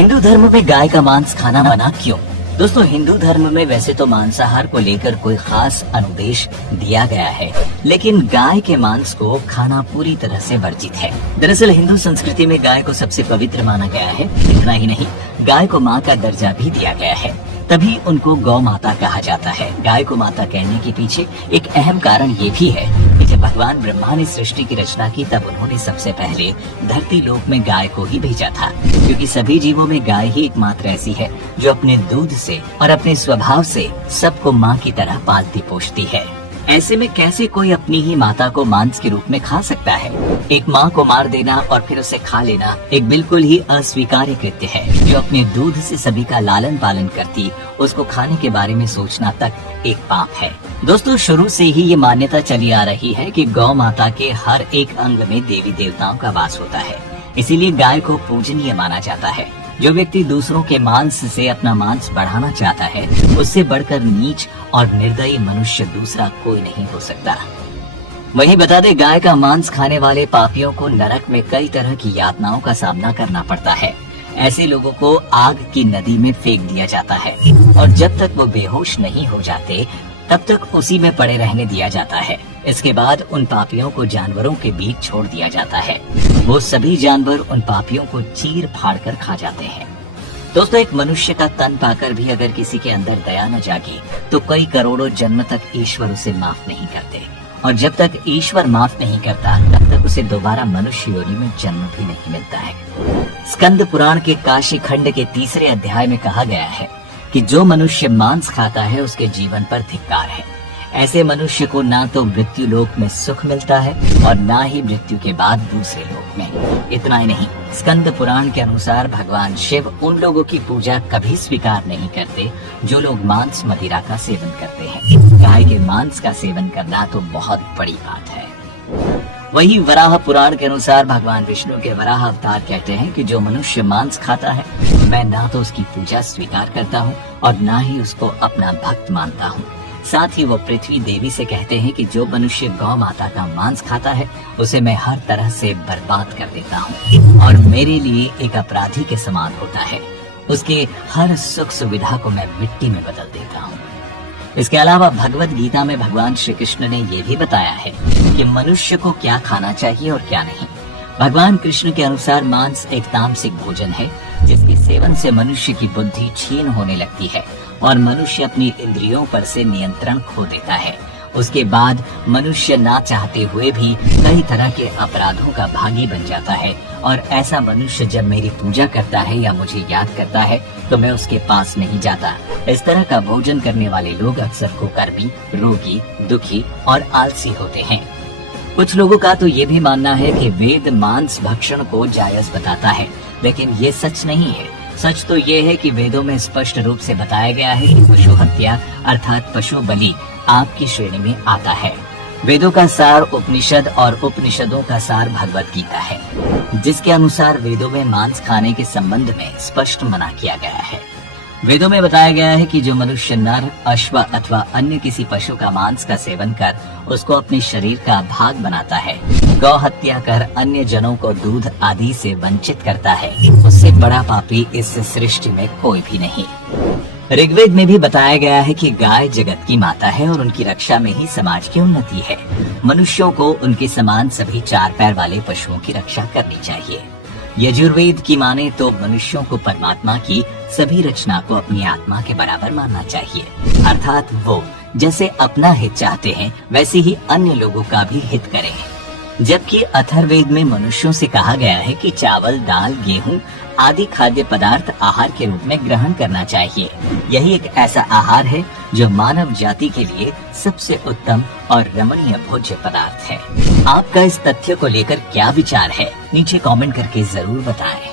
हिंदू धर्म में गाय का मांस खाना मना क्यों? दोस्तों, हिंदू धर्म में वैसे तो मांसाहार को लेकर कोई खास अनुदेश दिया गया है, लेकिन गाय के मांस को खाना पूरी तरह से वर्जित है। दरअसल हिंदू संस्कृति में गाय को सबसे पवित्र माना गया है। इतना ही नहीं, गाय को माँ का दर्जा भी दिया गया है, तभी उनको गौ माता कहा जाता है। गाय को माता कहने के पीछे एक अहम कारण ये भी है कि जब भगवान ब्रह्मा ने सृष्टि की रचना की, तब उन्होंने सबसे पहले धरती लोक में गाय को ही भेजा था, क्योंकि सभी जीवों में गाय ही एकमात्र ऐसी है जो अपने दूध से और अपने स्वभाव से सबको माँ की तरह पालती पोषती है। ऐसे में कैसे कोई अपनी ही माता को मांस के रूप में खा सकता है? एक माँ को मार देना और फिर उसे खा लेना एक बिल्कुल ही अस्वीकार्य कृत्य है। जो अपने दूध से सभी का लालन पालन करती, उसको खाने के बारे में सोचना तक एक पाप है। दोस्तों, शुरू से ही ये मान्यता चली आ रही है कि गौ माता के हर एक अंग में देवी देवताओं का वास होता है, इसीलिए गाय को पूजनीय माना जाता है। जो व्यक्ति दूसरों के मांस से अपना मांस बढ़ाना चाहता है, उससे बढ़कर नीच और निर्दयी मनुष्य दूसरा कोई नहीं हो सकता। वहीं बता दें, गाय का मांस खाने वाले पापियों को नरक में कई तरह की यातनाओं का सामना करना पड़ता है। ऐसे लोगों को आग की नदी में फेंक दिया जाता है और जब तक वो बेहोश नहीं हो जाते, तब तक उसी में पड़े रहने दिया जाता है। इसके बाद उन पापियों को जानवरों के बीच छोड़ दिया जाता है। वो सभी जानवर उन पापियों को चीर फाड़ कर खा जाते हैं। दोस्तों, एक मनुष्य का तन पाकर भी अगर किसी के अंदर दया न जागी, तो कई करोड़ों जन्म तक ईश्वर उसे माफ नहीं करते, और जब तक ईश्वर माफ नहीं करता, तब तक उसे दोबारा मनुष्य योनि में जन्म भी नहीं मिलता है। स्कंद पुराण के काशी खंड के 3 अध्याय में कहा गया है कि जो मनुष्य मांस खाता है, उसके जीवन पर धिक्कार है। ऐसे मनुष्य को ना तो मृत्यु लोक में सुख मिलता है और ना ही मृत्यु के बाद दूसरे लोक में। इतना ही नहीं, स्कंद पुराण के अनुसार भगवान शिव उन लोगों की पूजा कभी स्वीकार नहीं करते जो लोग मांस मदिरा का सेवन करते हैं। गाय के मांस का सेवन करना तो बहुत बड़ी बात है। वही वराह पुराण के अनुसार भगवान विष्णु के वराह अवतार कहते हैं कि जो मनुष्य मांस खाता है, मैं ना तो उसकी पूजा स्वीकार करता हूँ और ना ही उसको अपना भक्त मानता हूँ। साथ ही वो पृथ्वी देवी से कहते हैं कि जो मनुष्य गौ माता का मांस खाता है, उसे मैं हर तरह से बर्बाद कर देता हूँ और मेरे लिए एक अपराधी के समान होता है। उसके हर सुख सुविधा को मैं मिट्टी में बदल देता हूँ। इसके अलावा भगवत गीता में भगवान श्री कृष्ण ने ये भी बताया है कि मनुष्य को क्या खाना चाहिए और क्या नहीं। भगवान कृष्ण के अनुसार मांस एक तामसिक भोजन है, जिसके सेवन से मनुष्य की बुद्धि क्षीण होने लगती है और मनुष्य अपनी इंद्रियों पर से नियंत्रण खो देता है। उसके बाद मनुष्य ना चाहते हुए भी कई तरह के अपराधों का भागी बन जाता है, और ऐसा मनुष्य जब मेरी पूजा करता है या मुझे याद करता है, तो मैं उसके पास नहीं जाता। इस तरह का भोजन करने वाले लोग अक्सर कुकर्मी, रोगी, दुखी और आलसी होते हैं। कुछ लोगों का तो ये भी मानना है कि वेद मांस भक्षण को जायज बताता है, लेकिन ये सच नहीं है। सच तो ये है कि वेदों में स्पष्ट रूप से बताया गया है कि पशु हत्या अर्थात पशु बलि आपकी श्रेणी में आता है। वेदों का सार उपनिषद और उपनिषदों का सार भगवत गीता है, जिसके अनुसार वेदों में मांस खाने के संबंध में स्पष्ट मना किया गया है। वेदों में बताया गया है कि जो मनुष्य नर, अश्व अथवा अन्य किसी पशु का मांस का सेवन कर उसको अपने शरीर का भाग बनाता है, गौ हत्या कर अन्य जनों को दूध आदि से वंचित करता है, उससे बड़ा पापी इस सृष्टि में कोई भी नहीं। ऋग्वेद में भी बताया गया है कि गाय जगत की माता है और उनकी रक्षा में ही समाज की उन्नति है। मनुष्यों को उनके समान सभी 4 पैर वाले पशुओं की रक्षा करनी चाहिए। यजुर्वेद की माने तो मनुष्यों को परमात्मा की सभी रचना को अपनी आत्मा के बराबर मानना चाहिए, अर्थात वो जैसे अपना हित चाहते हैं वैसे ही अन्य लोगों का भी हित करें। जबकि अथर्ववेद में मनुष्यों से कहा गया है कि चावल, दाल, गेहूं आदि खाद्य पदार्थ आहार के रूप में ग्रहण करना चाहिए। यही एक ऐसा आहार है जो मानव जाति के लिए सबसे उत्तम और रमणीय भोज्य पदार्थ है। आपका इस तथ्य को लेकर क्या विचार है? नीचे कमेंट करके जरूर बताएं।